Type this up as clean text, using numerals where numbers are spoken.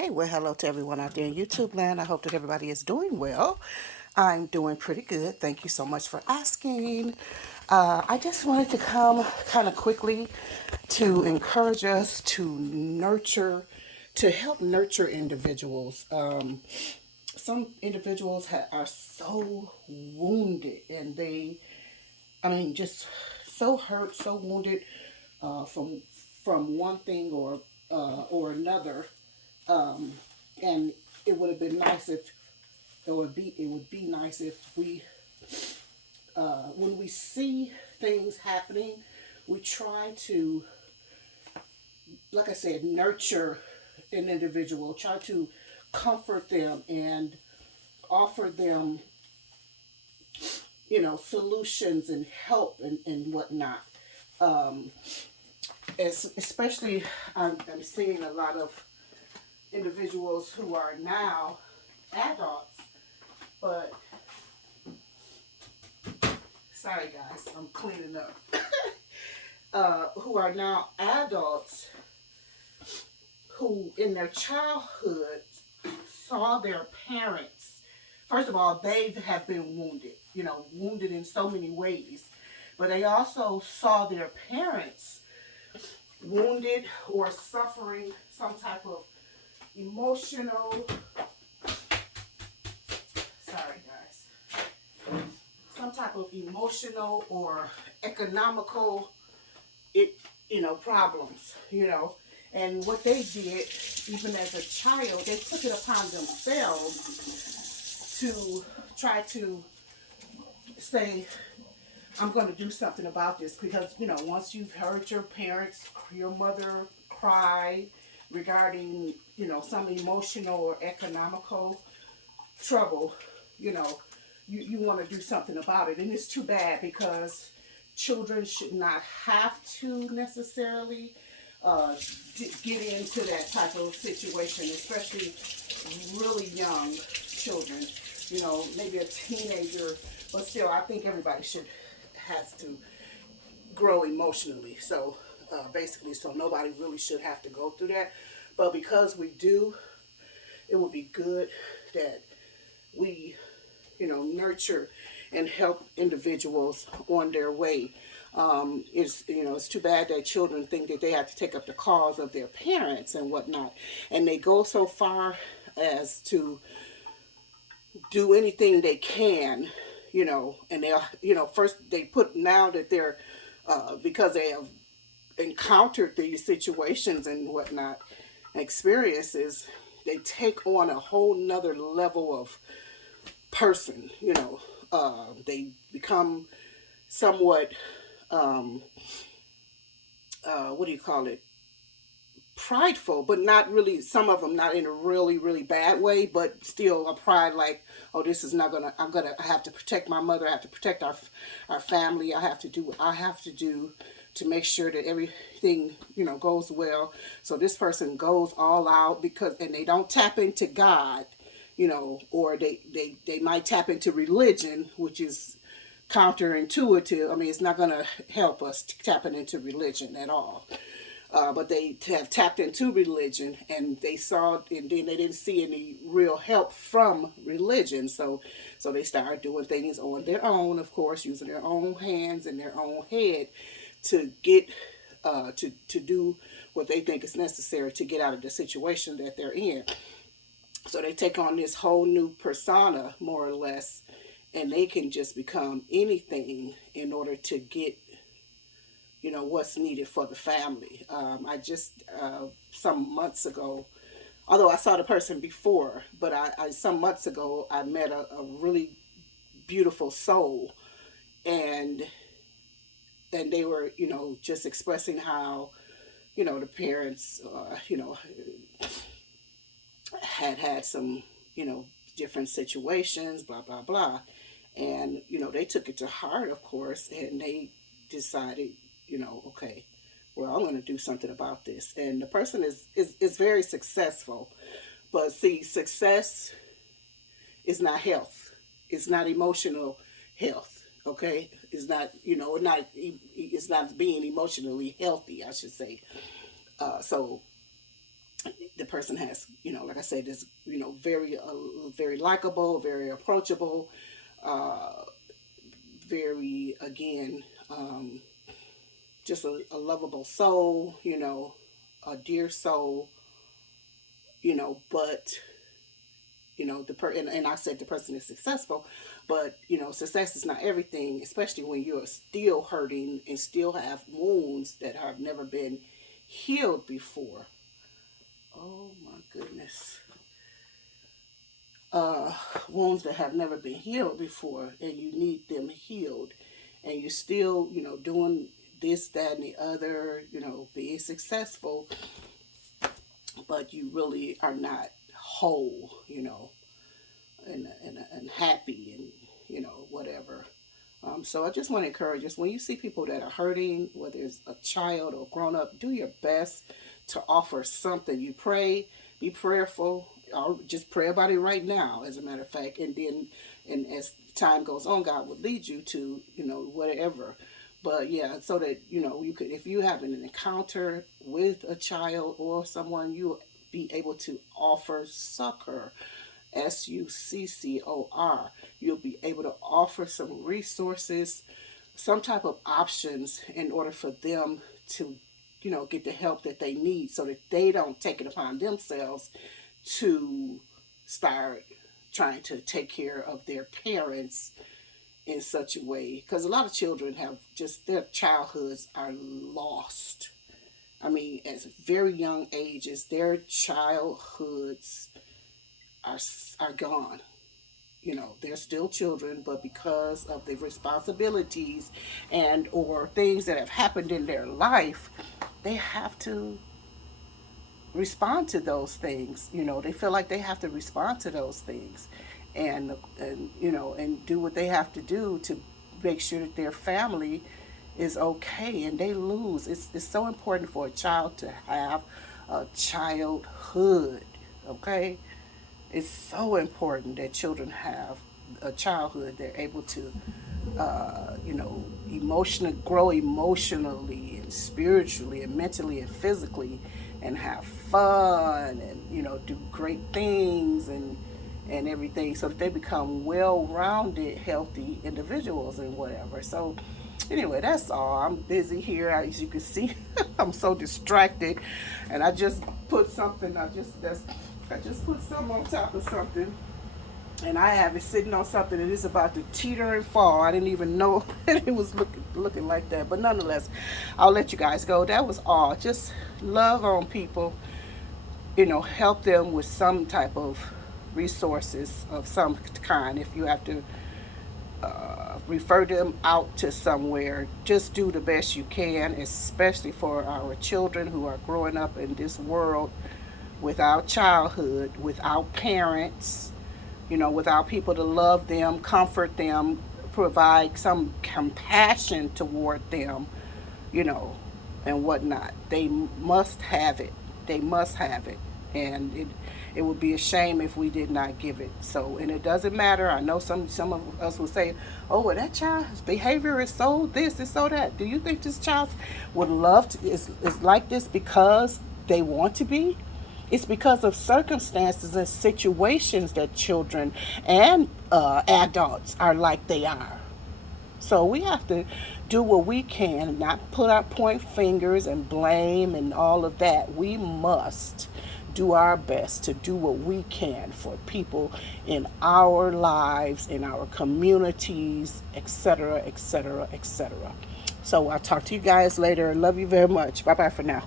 Hey, well, hello to everyone out there in YouTube land. I hope that everybody is doing well. I'm doing pretty good. Thank you so much for asking. I just wanted to come kind of quickly to encourage us to nurture, to help nurture individuals. Some individuals are so wounded and just so hurt, so wounded from one thing or another. Um, and it would have been nice if it would be nice if we when we see things happening, we try to, like I said, nurture an individual, try to comfort them and offer them, solutions and help and whatnot. Um, especially, I'm seeing a lot of individuals who are now adults, but sorry guys, I'm cleaning up. Who are now adults who in their childhood saw their parents. First of all, they have been wounded, wounded in so many ways, but they also saw their parents wounded or suffering some type of emotional, sorry guys, some type of emotional or economical it problems, and what they did even as a child, they took it upon themselves to try to say, I'm going to do something about this, because once you've heard your parents, your mother cry regarding some emotional or economical trouble, you know you want to do something about it. And it's too bad, because children should not have to necessarily uh, get into that type of situation, especially really young children, maybe a teenager, but still, I think everybody should has to grow emotionally. So basically, so nobody really should have to go through that. But because we do, it would be good that we nurture and help individuals on their way. It's too bad that children think that they have to take up the cause of their parents and whatnot, and they go so far as to do anything they can, and they, first they put, now that they're, because they have encountered these situations and whatnot, experiences, they take on a whole nother level of person. They become somewhat, um, what do you call it? Prideful, but not really. Some of them not in a really, really bad way, but still a pride. Like, oh, this is not gonna. I have to protect my mother. I have to protect our family. I have to do what I have to do to make sure that everything goes well. So this person goes all out, because, and they don't tap into God, or they might tap into religion, which is counterintuitive. I mean, it's not going to help us tapping into religion at all. But they have tapped into religion, and they saw, and then they didn't see any real help from religion. So they started doing things on their own, of course, using their own hands and their own head to get to do what they think is necessary to get out of the situation that they're in. So they take on this whole new persona, more or less, and they can just become anything in order to get what's needed for the family. I just some months ago, although I saw the person before, but I some months ago I met a really beautiful soul, and they were just expressing how the parents had some different situations, blah blah blah, and they took it to heart, of course, and they decided, okay, well, I'm going to do something about this. And the person is very successful, but see, success is not health. It's not emotional health. Okay, it's not, it's not being emotionally healthy, I should say. So The person has, like I said, is, very likable, very approachable, uh, very, again, just a lovable soul, a dear soul, but and I said the person is successful, but success is not everything, especially when you're still hurting and still have wounds that have never been healed before. Oh my goodness. uh Wounds that have never been healed before, and you need them healed, and you're still, doing this, that, and the other, being successful, but you really are not whole, and happy, and whatever. So I just want to encourage us, when you see people that are hurting, whether it's a child or grown up, do your best to offer something. You pray, be prayerful, or just pray about it right now, as a matter of fact, and then, and as time goes on, God will lead you to, whatever. But yeah, so that, you could, if you have an encounter with a child or someone, you'll be able to offer succor, SUCCOR. You'll be able to offer some resources, some type of options, in order for them to, get the help that they need, so that they don't take it upon themselves to start trying to take care of their parents in such a way. Because a lot of children have just, their childhoods are lost. I mean, at very young ages, their childhoods are are gone. They're still children, but because of the responsibilities and or things that have happened in their life, they have to respond to those things. They feel like they have to respond to those things, and do what they have to do to make sure that their family is okay, and they lose. It's so important for a child to have a childhood. Okay, it's so important that children have a childhood. They're able to, emotionally grow, emotionally and spiritually and mentally and physically, and have fun, and do great things, and everything, so that they become well-rounded, healthy individuals and whatever. So anyway, that's all. I'm busy here, as you can see. I'm so distracted, and I just put something. I just put something on top of something, and I have it sitting on something that is about to teeter and fall. I didn't even know it was looking like that. But nonetheless, I'll let you guys go. That was all. Just love on people, help them with some type of resources of some kind. If you have to refer them out to somewhere, just do the best you can, especially for our children who are growing up in this world without childhood, without parents, without people to love them, comfort them, provide some compassion toward them, you know, and whatnot. They must have it. They must have it. And it would be a shame if we did not give it. So, and it doesn't matter. I know some of us will say, "Oh, well, that child's behavior is so this and so that." Do you think this child would love to is like this because they want to be? It's because of circumstances and situations that children and adults are like they are. So we have to do what we can, not put our point fingers and blame and all of that. We must do our best to do what we can for people in our lives, in our communities, etc., etc., etc. So I'll talk to you guys later. Love you very much. Bye bye for now.